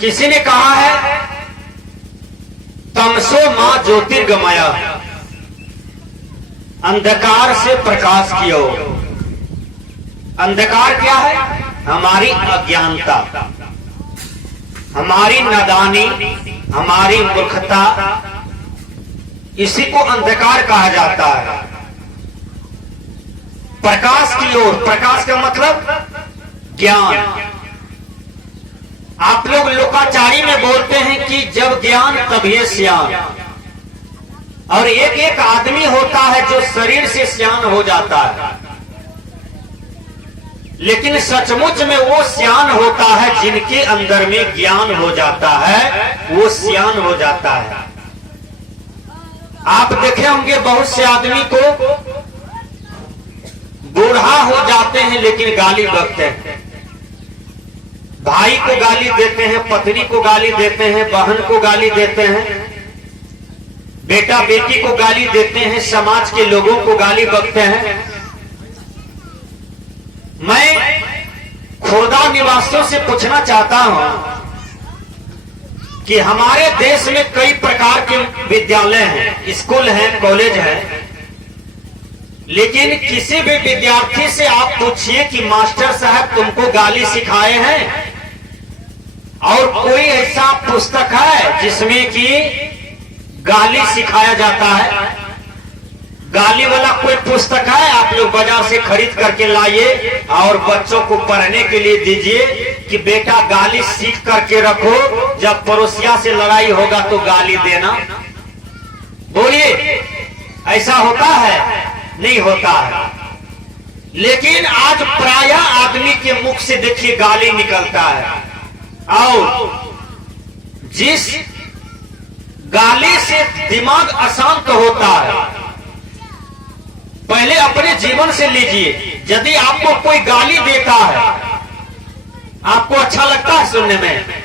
किसी ने कहा है तमसो मां ज्योतिर्गमय, अंधकार से प्रकाश कियो। अंधकार क्या है? हमारी अज्ञानता, हमारी नादानी, हमारी मूर्खता, इसी को अंधकार कहा जाता है। प्रकाश की ओर, प्रकाश का मतलब ज्ञान। आप लोग लोकाचारी में बोलते हैं कि जब ज्ञान तभी सियान, और एक एक आदमी होता है जो शरीर से सियान हो जाता है, लेकिन सचमुच में वो सियान होता है जिनके अंदर में ज्ञान हो जाता है, वो सियान हो जाता है। आप देखे होंगे बहुत से आदमी को बूढ़ा हो जाते हैं लेकिन गाली बकते हैं, भाई को गाली देते हैं, पत्नी को गाली देते हैं, बहन को गाली देते हैं, बेटा बेटी को गाली देते हैं, समाज के लोगों को गाली बकते हैं। मैं खुर्दा निवासियों से पूछना चाहता हूं कि हमारे देश में कई प्रकार के विद्यालय हैं, स्कूल हैं, कॉलेज हैं, लेकिन किसी भी विद्यार्थी से आप पूछिए कि मास्टर साहब तुमको गाली सिखाए हैं, और कोई ऐसा पुस्तक है जिसमें कि गाली सिखाया जाता है? गाली वाला कोई पुस्तक है? आप लोग बाजार से खरीद करके लाइए और बच्चों को पढ़ने के लिए दीजिए कि बेटा गाली सीख करके रखो, जब पड़ोसिया से लड़ाई होगा तो गाली देना। बोलिए, ऐसा होता है? नहीं होता है। लेकिन आज प्रायः आदमी के मुख से देखिए गाली निकलता है, और जिस गाली से दिमाग अशांत होता है, पहले अपने जीवन से लीजिए। यदि आपको कोई गाली देता है, आपको अच्छा लगता है सुनने में?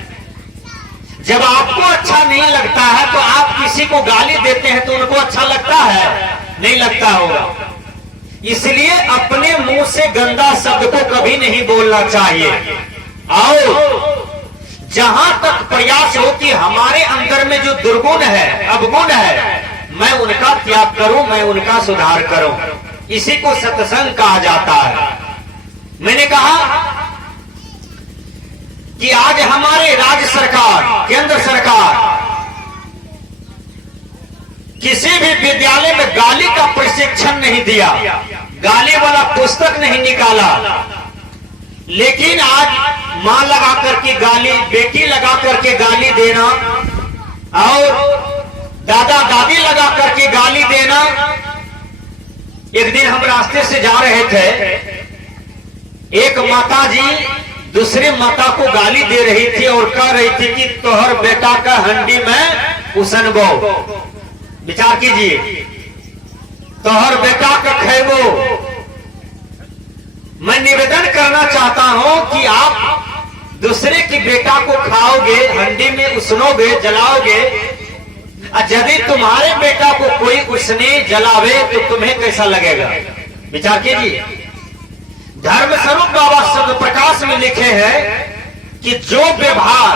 जब आपको अच्छा नहीं लगता है तो आप किसी को गाली देते हैं तो उनको अच्छा लगता है? नहीं लगता होगा। इसलिए अपने मुंह से गंदा शब्द को कभी नहीं बोलना चाहिए, और जहां तक प्रयास हो कि हमारे अंदर में जो दुर्गुण है, अवगुण है, मैं उनका त्याग करूं, मैं उनका सुधार करूं। इसी को सत्संग कहा जाता है। मैंने कहा कि आज हमारे राज्य सरकार, केंद्र सरकार किसी भी विद्यालय में गाली का प्रशिक्षण नहीं दिया, गाली वाला पुस्तक नहीं निकाला, लेकिन आज मां लगा करके गाली, बेटी लगा करके गाली देना, और दादा दादी लगा करके गाली देना। एक दिन हम रास्ते से जा रहे थे, एक माता जी दूसरे माता को गाली दे रही थी और कह रही थी कि तोहर बेटा का हंडी में उसनबो। विचार कीजिए, तोहर बेटा का खैबो। मैं निवेदन करना चाहता हूं कि आप दूसरे की बेटा को खाओगे, हंडी में उसनोगे, जलाओगे, और यदि तुम्हारे बेटा को कोई उसने जलावे तो तुम्हें कैसा लगेगा? विचार कीजिए। धर्म स्वरूप बाबा शब्द प्रकाश में लिखे हैं कि जो व्यवहार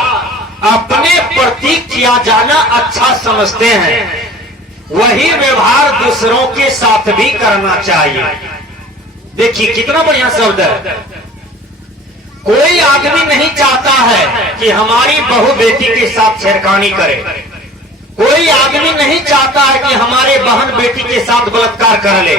अपने प्रति किया जाना अच्छा समझते हैं, वही व्यवहार दूसरों के साथ भी करना चाहिए। देखिए कितना बढ़िया शब्द है। कोई आदमी नहीं चाहता है कि हमारी बहू बेटी के साथ छेड़खानी करे, कोई आदमी नहीं चाहता है कि हमारे बहन बेटी के साथ बलात्कार कर ले,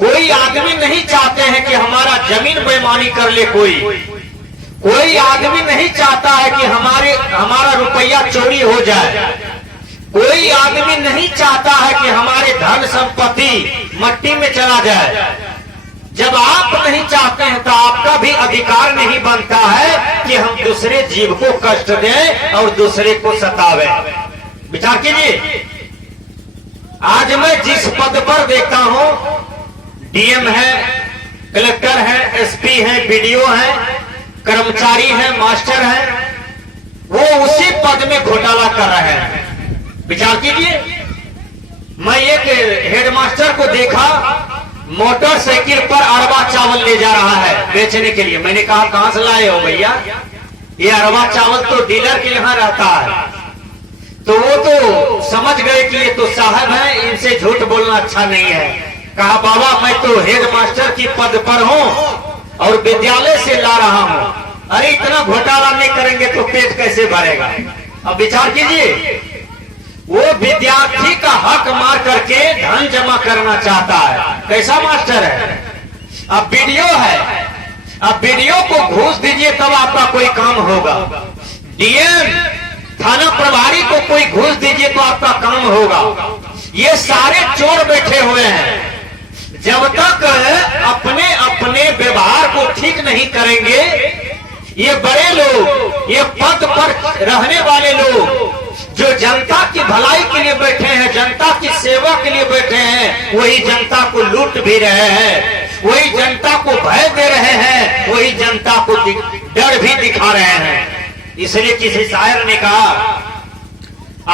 कोई आदमी नहीं चाहते हैं कि हमारा जमीन बेईमानी कर ले, कोई आदमी नहीं चाहता है कि हमारा रुपया चोरी हो जाए, कोई आदमी नहीं चाहता है कि हमारे धन संपत्ति मट्टी में चला जाए। जब आप नहीं चाहते हैं तो आपका भी अधिकार नहीं बनता है कि हम दूसरे जीव को कष्ट दें और दूसरे को सतावें। विचार कीजिए। आज मैं जिस पद पर देखता हूं, डीएम है, कलेक्टर है, एसपी है, बीडीओ है, कर्मचारी है, मास्टर है, वो उसी पद में घोटाला कर रहे हैं। विचार कीजिए। मैं एक हेडमास्टर को देखा, मोटरसाइकिल पर अरबा चावल ले जा रहा है बेचने के लिए। मैंने कहा कहां से लाए हो भैया? ये अरवा चावल तो डीलर के यहाँ रहता है। तो वो तो समझ गए कि ये तो साहब हैं, इनसे झूठ बोलना अच्छा नहीं है। कहा बाबा मैं तो हेड मास्टर की पद पर हूँ और विद्यालय से ला रहा हूँ। अरे इतना घोटाला नहीं करेंगे तो पेट कैसे भरेगा। अब विचार कीजिए, वो विद्यार्थी का हक मार करके धन जमा करना चाहता है। कैसा मास्टर है। अब वीडियो है, अब वीडियो को घूस दीजिए तब आपका कोई काम होगा। डीएम थाना प्रभारी को कोई घूस दीजिए तो आपका काम होगा। ये सारे चोर बैठे हुए हैं। जब तक अपने अपने व्यवहार को ठीक नहीं करेंगे, ये बड़े लोग, ये पद पर रहने वाले लोग जो जनता की भलाई के लिए बैठे हैं, जनता की सेवा के लिए बैठे हैं, वही जनता को लूट भी रहे हैं, वही जनता को भय दे रहे हैं, वही जनता को डर भी दिखा रहे हैं। इसलिए किसी शायर ने कहा,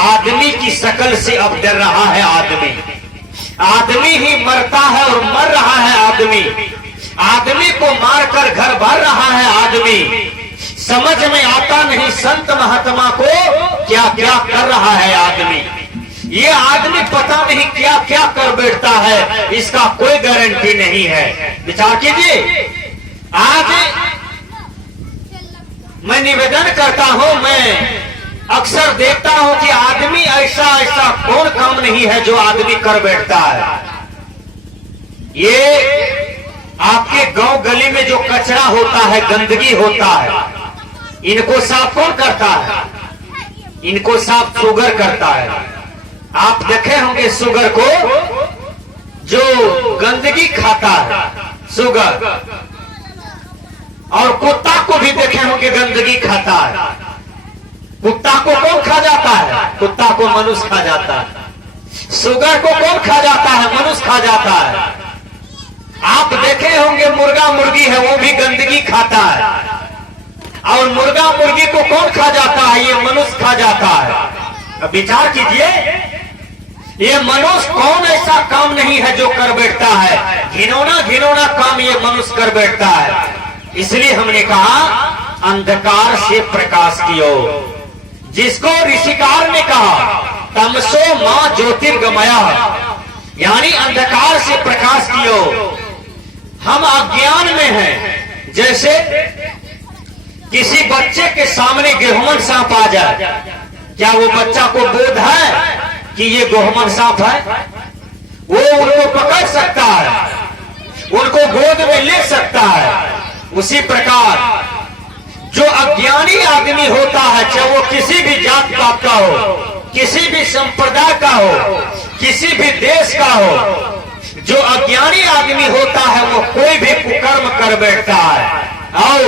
आदमी की शकल से अब डर रहा है आदमी, आदमी ही मरता है और मर रहा है आदमी, आदमी को मारकर घर भर रहा है आदमी। समझ में आता नहीं संत महात्मा को क्या क्या कर रहा है आदमी। ये आदमी पता नहीं क्या क्या कर बैठता है, इसका कोई गारंटी नहीं है। विचार कीजिए, आज मैं निवेदन करता हूं, मैं अक्सर देखता हूं कि आदमी ऐसा ऐसा कौन काम नहीं है जो आदमी कर बैठता है। ये आपके गांव गली में जो कचरा होता है, गंदगी होता है, इनको साफ कौन करता है। इनको साफ शुगर करता है। आप देखे होंगे शुगर को, जो गंदगी खाता है शुगर, और कुत्ता को भी देखे होंगे गंदगी खाता है। कुत्ता को कौन खा जाता है, कुत्ता को मनुष्य खा जाता है। शुगर को कौन खा जाता है, मनुष्य खा जाता है। आप देखे होंगे मुर्गा मुर्गी है, वो भी गंदगी खाता है, और मुर्गा मुर्गी को कौन खा जाता है, ये मनुष्य खा जाता है। अब विचार कीजिए, ये मनुष्य कौन ऐसा काम नहीं है जो कर बैठता है। घिनौना घिनौना काम ये मनुष्य कर बैठता है। इसलिए हमने कहा अंधकार से प्रकाश की ओर, जिसको ऋषिकार ने कहा तमसो मां ज्योतिर्गमया, यानी अंधकार से प्रकाश की ओर। हम अज्ञान में हैं। जैसे किसी बच्चे के सामने गेहूमन सांप आ जाए, क्या वो बच्चा को बोध है कि ये गेहूमन सांप है। वो उनको पकड़ सकता है, उनको गोद में ले सकता है। उसी प्रकार जो अज्ञानी आदमी होता है, चाहे वो किसी भी जात पात का हो, किसी भी संप्रदाय का हो, किसी भी देश का हो, जो अज्ञानी आदमी होता है वो कोई भी कुकर्म कर बैठता है, और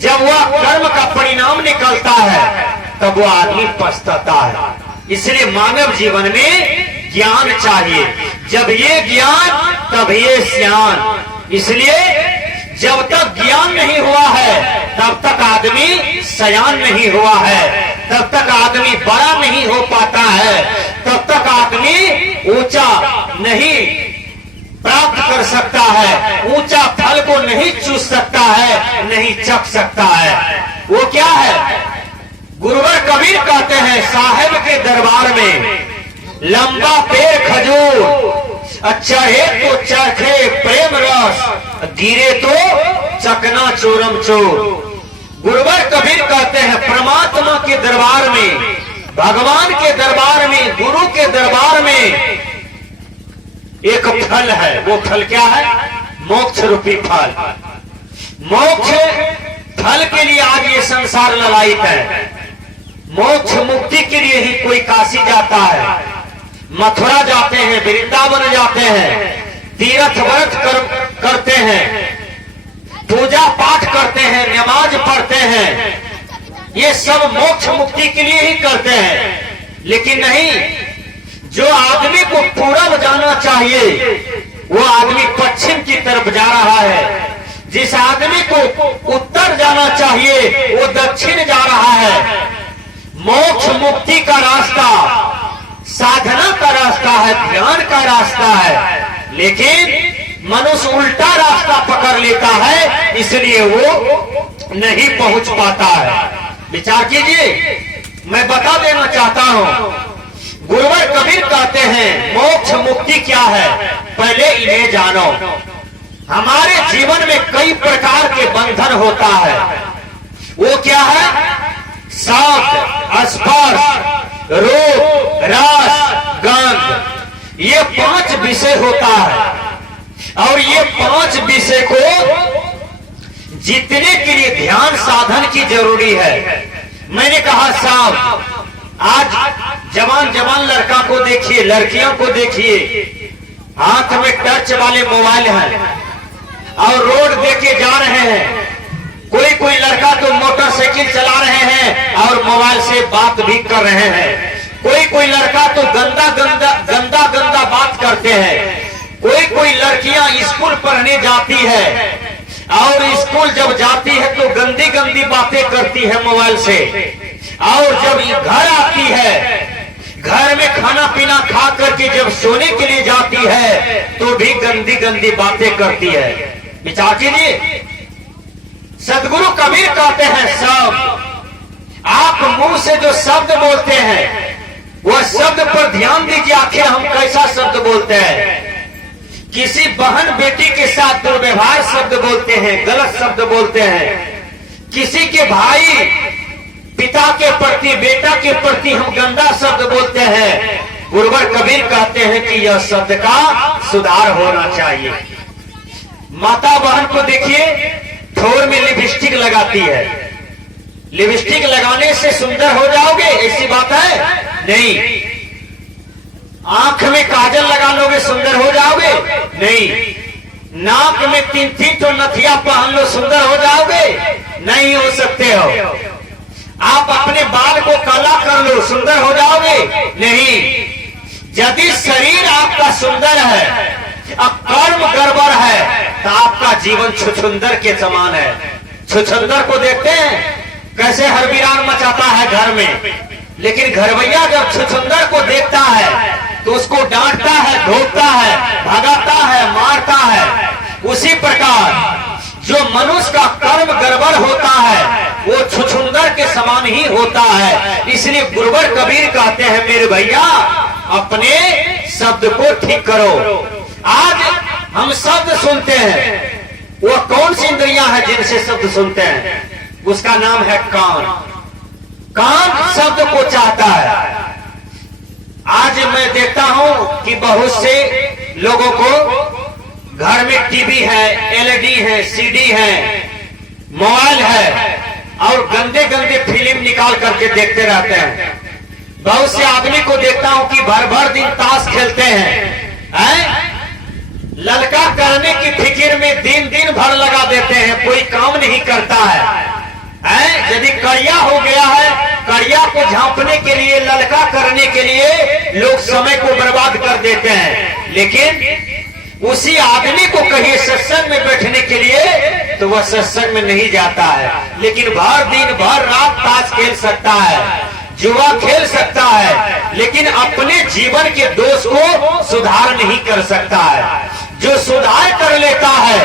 जब वह कर्म का परिणाम निकलता है तब वो आदमी पछताता है। इसलिए मानव जीवन में ज्ञान चाहिए। जब ये ज्ञान तब ये स्यान। इसलिए जब तक ज्ञान नहीं हुआ है तब तक आदमी सयान नहीं हुआ है, तब तक आदमी बड़ा नहीं हो पाता है, तब तक आदमी ऊंचा नहीं प्राप्त कर सकता है, ऊंचा फल को नहीं चूस सकता है, नहीं चख सकता है। वो क्या है, गुरुवर कबीर कहते हैं, साहेब के दरबार में लंबा पेड़ खजूर, चढ़े तो चरखे प्रेम रस, गिरे तो चकना चोरम चोर। गुरुवर कबीर कहते हैं, परमात्मा के दरबार में, भगवान के दरबार में, गुरु के दरबार में एक फल है। वो फल क्या है, मोक्ष रूपी फल। मोक्ष फल के लिए आज ये संसार ललायित है। मोक्ष मुक्ति के लिए ही कोई काशी जाता है, मथुरा जाते हैं, वृंदावन जाते हैं, तीर्थ व्रत करते हैं, पूजा पाठ करते हैं, नमाज पढ़ते हैं। ये सब मोक्ष मुक्ति के लिए ही करते हैं। लेकिन नहीं, जो आदमी को पूरब जाना चाहिए वो आदमी पश्चिम की तरफ जा रहा है। जिस आदमी को उत्तर जाना चाहिए वो दक्षिण जा रहा है। मोक्ष मुक्ति का रास्ता साधना का रास्ता है, ध्यान का रास्ता है। लेकिन मनुष्य उल्टा रास्ता पकड़ लेता है, इसलिए वो नहीं पहुंच पाता है। विचार कीजिए, मैं बता देना चाहता हूं, गुरुवर कबीर कहते हैं मोक्ष मुक्ति क्या है, पहले इन्हें जानो। हमारे जीवन में कई प्रकार के बंधन होता है, वो क्या है? शब्द, स्पर्श, रूप, रस, गंध, ये 5 विषय होता है। और ये 5 विषय को जीतने के लिए ध्यान साधन की जरूरी है। मैंने कहा साहब, आज जवान जवान लड़का को देखिए, लड़कियों को देखिए, हाथ में टच वाले मोबाइल हैं और रोड देके जा रहे हैं। कोई कोई लड़का तो मोटरसाइकिल चला रहे हैं और मोबाइल से बात भी कर रहे हैं। कोई कोई लड़का तो गंदा गंदा गंदा गंदा बात करते हैं। कोई कोई लड़कियां स्कूल पढ़ने जाती है और स्कूल जब जाती है तो गंदी गंदी बातें करती है मोबाइल से, और जब घर आती है, घर में खाना पीना खा करके जब सोने के लिए जाती है तो भी गंदी गंदी बातें करती है। विचार कीजिए, सदगुरु कबीर कहते हैं सब आप मुंह से जो शब्द बोलते हैं वह शब्द पर ध्यान दीजिए, आखिर हम कैसा शब्द बोलते हैं। किसी बहन बेटी के साथ दुर्व्यवहार शब्द बोलते हैं, गलत शब्द बोलते हैं। किसी के भाई पिता के प्रति, बेटा के प्रति हम गंदा शब्द बोलते हैं। गुरुवर कबीर कहते हैं कि यह शब्द का सुधार होना चाहिए। माता बहन को देखिए, ठोर में लिपस्टिक लगाती है, लिपस्टिक लगाने से सुंदर हो जाओगे ऐसी बात है नहीं। आंख में काजल लगा लोगे सुंदर हो जाओगे नहीं। नाक में 3-3 तो नथिया पहन लो सुंदर हो जाओगे नहीं हो सकते हो। आप अपने बाल को काला कर लो सुंदर हो जाओगे नहीं। यदि शरीर आपका सुंदर है, अब कर्म गड़बड़ है तो आपका जीवन छुछुंदर के समान है। छुछुंदर को देखते हैं कैसे हरबिरान मचाता है घर में, लेकिन घरवैया जब छुछुंदर को देखता है तो उसको डांटता है, धोता है, भगाता है, मारता है। उसी प्रकार जो मनुष्य का कर्म गड़बड़ होता है वो छुछुंदर के समान ही होता है। इसलिए गुरुवर कबीर कहते हैं मेरे भैया अपने शब्द को ठीक करो। आज हम शब्द सुनते हैं, वो कौन सी इंद्रियां हैं जिनसे शब्द सुनते हैं? उसका नाम है कान। कान शब्द को चाहता है। आज मैं देखता हूं कि बहुत से लोगों को घर में टीवी है, एलईडी है, सीडी है, मोबाइल है और गंदे गंदे फिल्म निकाल करके देखते रहते हैं। बहुत से आदमी को देखता हूं कि भर भर दिन ताश खेलते हैं, ललका करने की फिक्र में दिन दिन भर लगा देते हैं, कोई काम नहीं करता है। यदि कड़िया हो गया है, कड़िया को झांपने के लिए, ललका करने के लिए लोग समय को बर्बाद कर देते हैं। लेकिन उसी आदमी को कहिए सत्संग में बैठने के लिए तो वह सत्संग में नहीं जाता है, लेकिन भर दिन भर रात ताश खेल सकता है, जुआ खेल सकता है, लेकिन अपने जीवन के दोष को सुधार नहीं कर सकता है। जो सुधार कर लेता है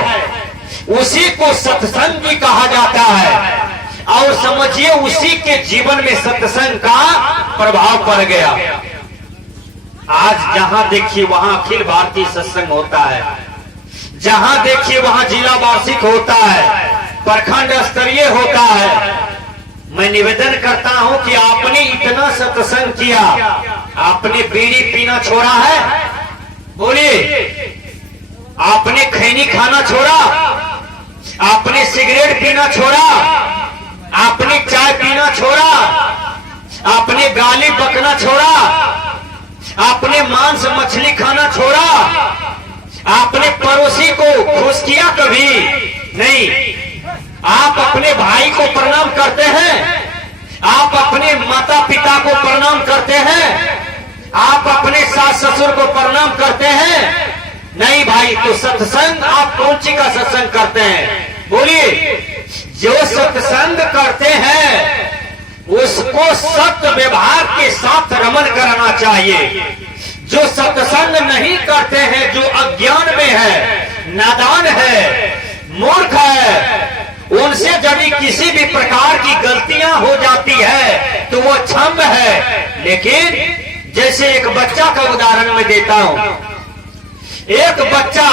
उसी को सत्संगी कहा जाता है, और समझिए उसी के जीवन में सत्संग का प्रभाव पड़ गया। आज जहां देखिए वहां अखिल भारतीय सत्संग होता है, जहां देखिए वहां जिला वार्षिक होता है, प्रखंड स्तरीय होता है। मैं निवेदन करता हूं कि आपने इतना सत्संग किया, आपने बीड़ी पीना छोड़ा है? बोलिए। आपने खैनी खाना छोड़ा? आपने सिगरेट पीना छोड़ा? आपने चाय पीना छोड़ा? आपने गाली बकना छोड़ा? आपने मांस मछली खाना छोड़ा? आपने पड़ोसी को खुश किया? कभी नहीं। आप अपने भाई को प्रणाम करते हैं? आप अपने माता पिता को प्रणाम करते हैं? आप अपने सास ससुर को प्रणाम करते हैं? नहीं भाई। तो सत्संग आप कौन सी का सत्संग करते हैं? बोलिए। जो सत्संग करते हैं उसको सत्य व्यवहार के साथ रमन करना चाहिए। जो सत्संग नहीं करते हैं, जो अज्ञान में है, नादान है, मूर्ख है, उनसे जब किसी भी प्रकार की गलतियां हो जाती है तो वो क्षम्य है। लेकिन जैसे एक बच्चा का उदाहरण मैं देता हूं, एक बच्चा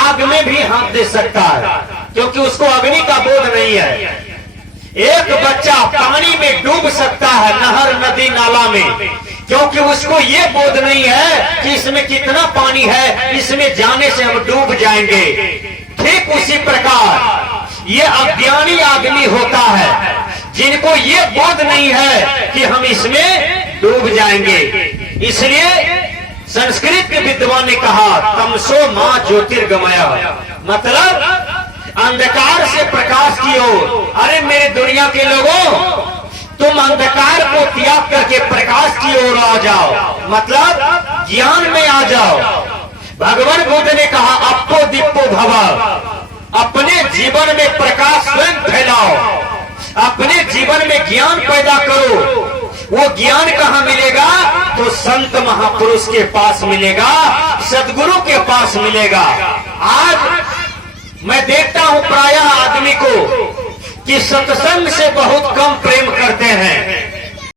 आग में भी हाथ दे सकता है क्योंकि उसको अग्नि का बोध नहीं है। एक बच्चा पानी में डूब सकता है, नहर नदी नाला में, क्योंकि उसको ये बोध नहीं है कि इसमें कितना पानी है, इसमें जाने से हम डूब जाएंगे। ठीक उसी प्रकार ये अज्ञानी आदमी होता है जिनको ये बोध नहीं है कि हम इसमें डूब जाएंगे। इसलिए संस्कृत के विद्वान ने कहा तमसो मां ज्योतिर्गमय, मतलब अंधकार से प्रकाश की ओर। अरे मेरे दुनिया के लोगों, तुम अंधकार को त्याग करके प्रकाश की ओर आ जाओ, मतलब ज्ञान में आ जाओ। भगवान बुद्ध ने कहा अप्पो दीपो भव, अपने जीवन में प्रकाश स्वयं फैलाओ, अपने जीवन में ज्ञान पैदा करो। वो ज्ञान कहाँ मिलेगा? तो संत महापुरुष के पास मिलेगा, सदगुरु के पास मिलेगा। आज मैं देखता हूं प्रायः आदमी को कि सत्संग से बहुत कम प्रेम करते हैं।